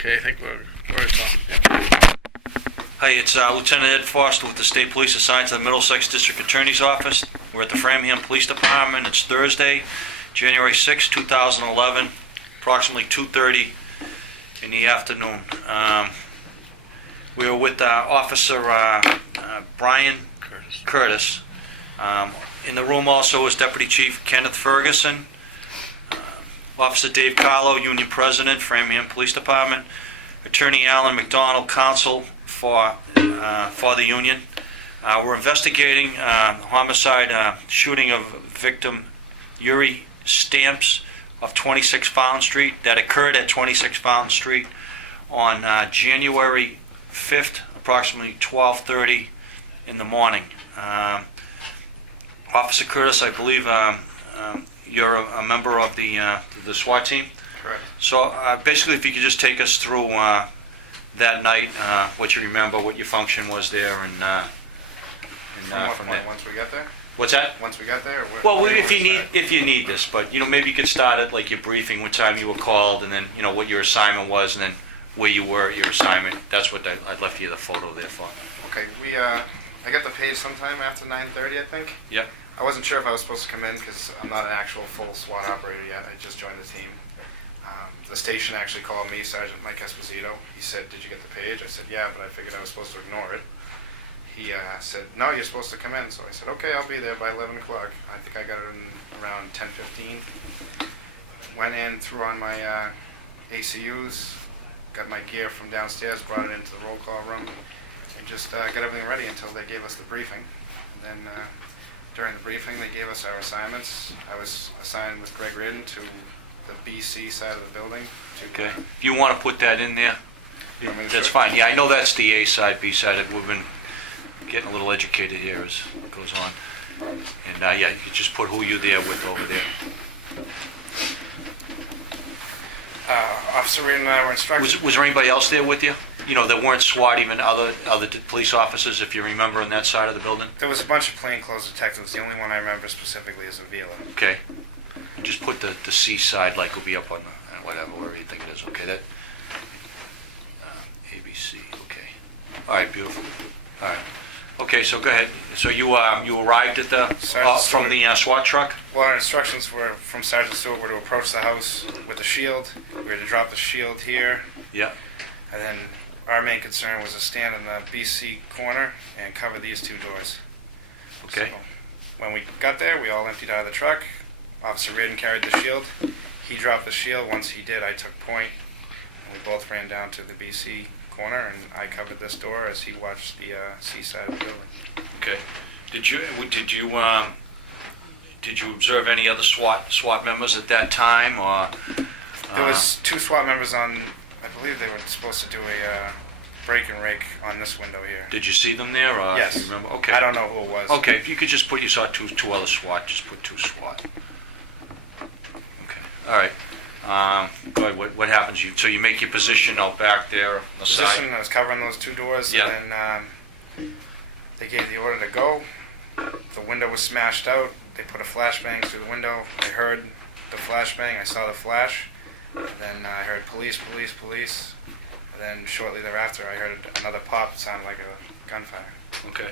Okay, I think we're done. Hi, it's Lieutenant Ed Foster with the State Police assigned to the Middlesex District Attorney's Office. We're at the Framingham Police Department. It's Thursday, January 6, 2011, approximately 2:30 in the afternoon. We were with Officer Brian Curtis. In the room also is Deputy Chief Kenneth Ferguson, Officer Dave Carlo, Union President, Framingham Police Department, Attorney Alan McDonald, Counsel for the Union. We're investigating homicide shooting of victim Yuri Stamps of 26 Fountain Street that occurred at 26 Fountain Street on January 5th, approximately 12:30 in the morning. Officer Curtis, I believe you're a member of the SWAT team? Correct. So basically, if you could just take us through that night, what you remember, what your function was there, and From what from point? there. Once we get there? What's that? Once we get there? Or Well, where if do you wanna need this, but maybe you could start at like your briefing, what time you were called, and then what your assignment was, and then where you were at your assignment. That's what I left you the photo there for. start? Okay, I got the page sometime after 9:30, I think. Yep. I wasn't sure if I was supposed to come in because I'm not an actual full SWAT operator yet. I just joined the team. The station actually called me, Sergeant Mike Esposito. He said, "Did you get the page?" I said, "Yeah," but I figured I was supposed to ignore it. He said, "No, you're supposed to come in." So I said, "Okay, I'll be there by 11 o'clock." I think I got it in around 10:15. Went in, threw on my ACUs, got my gear from downstairs, brought it into the roll call room, and just got everything ready until they gave us the briefing. And then during the briefing, they gave us our assignments. I was assigned with Greg Reardon to the BC side of the building. Okay. If you want to put that in there, You want me to that's do it? fine. Yeah, I know that's the A side, B side. We've been getting a little educated here as it goes on. And yeah, you could just put who you're there with over there. Officer Reardon and I were instructed. Was there anybody else there with you? That weren't SWAT, even other police officers, if you remember, on that side of the building? There was a bunch of plainclothes detectives. The only one I remember specifically is Avila. Okay. Just put the C side, like will be up on whatever, wherever you think it is. Okay, that ABC. Okay. All right, beautiful. All right. Okay, so go ahead. So you arrived at the from the SWAT truck? Well, our instructions were from Sergeant Stewart were to approach the house with the shield. We were to drop the shield here, Yeah. and then our main concern was to stand in the BC corner and cover these two doors. Okay. So when we got there, we all emptied out of the truck. Officer Reardon carried the shield. He dropped the shield. Once he did, I took point, and we both ran down to the BC corner, and I covered this door as he watched the C side of the building. Okay. Did you observe any other SWAT members at that time, or? There was two SWAT members on. I believe they were supposed to do a break and rake on this window here. Did you see them there, or? Yes. You remember? Okay. I don't know who it was. Okay, if you could just put, you saw two other SWAT, just put two SWAT. Okay, all right. Go ahead, what happens? So you make your position out back there on the side? Position, I was covering those two doors, Yeah. and then they gave the order to go. The window was smashed out. They put a flashbang through the window. I heard the flashbang. I saw the flash. Then I heard police, police, police. And then shortly thereafter, I heard another pop. It sounded like a gunfire. Okay.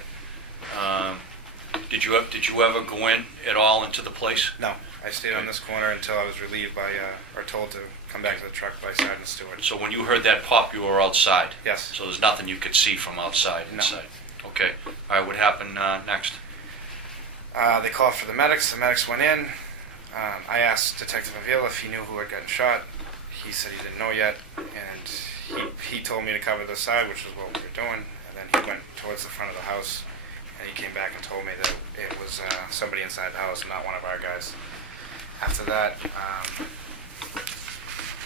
Did you ever go in at all into the place? No, I stayed on this corner until I was relieved by, or told to come back to the truck by Sergeant Stewart. So when you heard that pop, you were outside? Yes. So there's nothing you could see from outside, No. inside? Okay. All right, what happened next? They called for the medics. The medics went in. I asked Detective Avila if he knew who had gotten shot. He said he didn't know yet, and he told me to cover the side, which is what we were doing. And then he went towards the front of the house, and he came back and told me that it was somebody inside the house, not one of our guys. After that,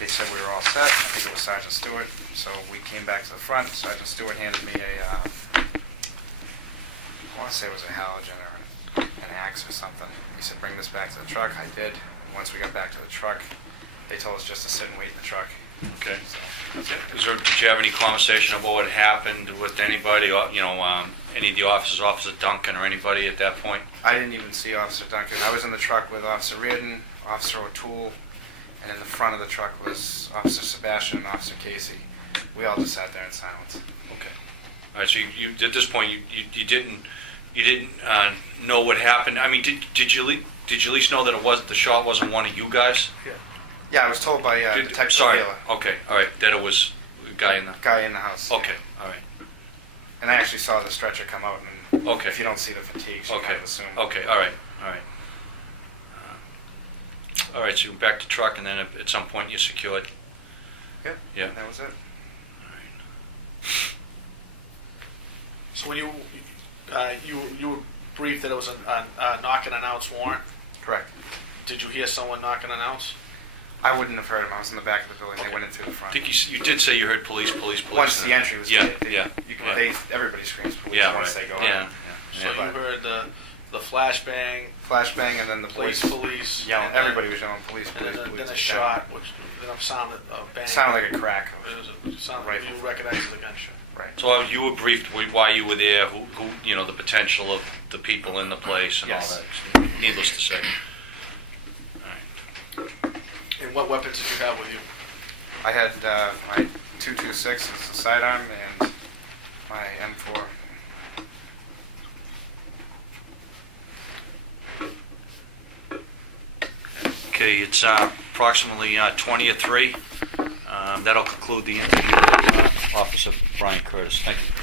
they said we were all set. I think it was Sergeant Stewart. So we came back to the front. Sergeant Stewart handed me I want to say it was a halogen or an axe or something. He said, "Bring this back to the truck." I did. Once we got back to the truck, they told us just to sit and wait in the truck. Okay. So, Did you have any conversation about what happened with anybody, or, any of the officers, Officer Duncan or anybody at that point? I didn't even see Officer Duncan. I was in the truck with Officer Reardon, Officer O'Toole, and in the front of the truck was Officer Sebastian and Officer Casey. We all just sat there in silence. Okay. All right, so you at this point, you didn't know what happened? I mean, did you at least know that the shot wasn't one of you guys? Yeah, I was told by Detective Sorry, Wheeler, okay, all right, that it was a guy in the... guy in the house. Okay, all right, And I actually saw the stretcher come out, and Okay. if you don't see the fatigue, you okay, kind of assume. okay, all right, all right. All right, so you went back to truck, and then at some point you secured? Yep. Yeah. And that was it. So when you were briefed that it was a knock and announce warrant, Correct. did you hear someone knock and announce? I wouldn't have heard him. I was in the back of the building. Okay. They went in through the I front. think you did say you heard police. Once the entry was Yeah, made, yeah. everybody screams police Yeah, once right. they go Yeah, in. So yeah. you heard the flashbang, Flashbang, and then the police police, yelling. and then- Everybody was yelling police, and police, then, police. then a shot, which then a sound of bang. It sounded like a crack. It sounded like Rifle. you recognized the gunshot. Right. So you were briefed why you were there, who the potential of the people in the place and Yes. all that. Needless to say. All right. And what weapons did you have with you? I had my 226 as a sidearm and my M4. Okay, it's approximately 20 or 3. That'll conclude the interview with Officer Brian Curtis. Thank you.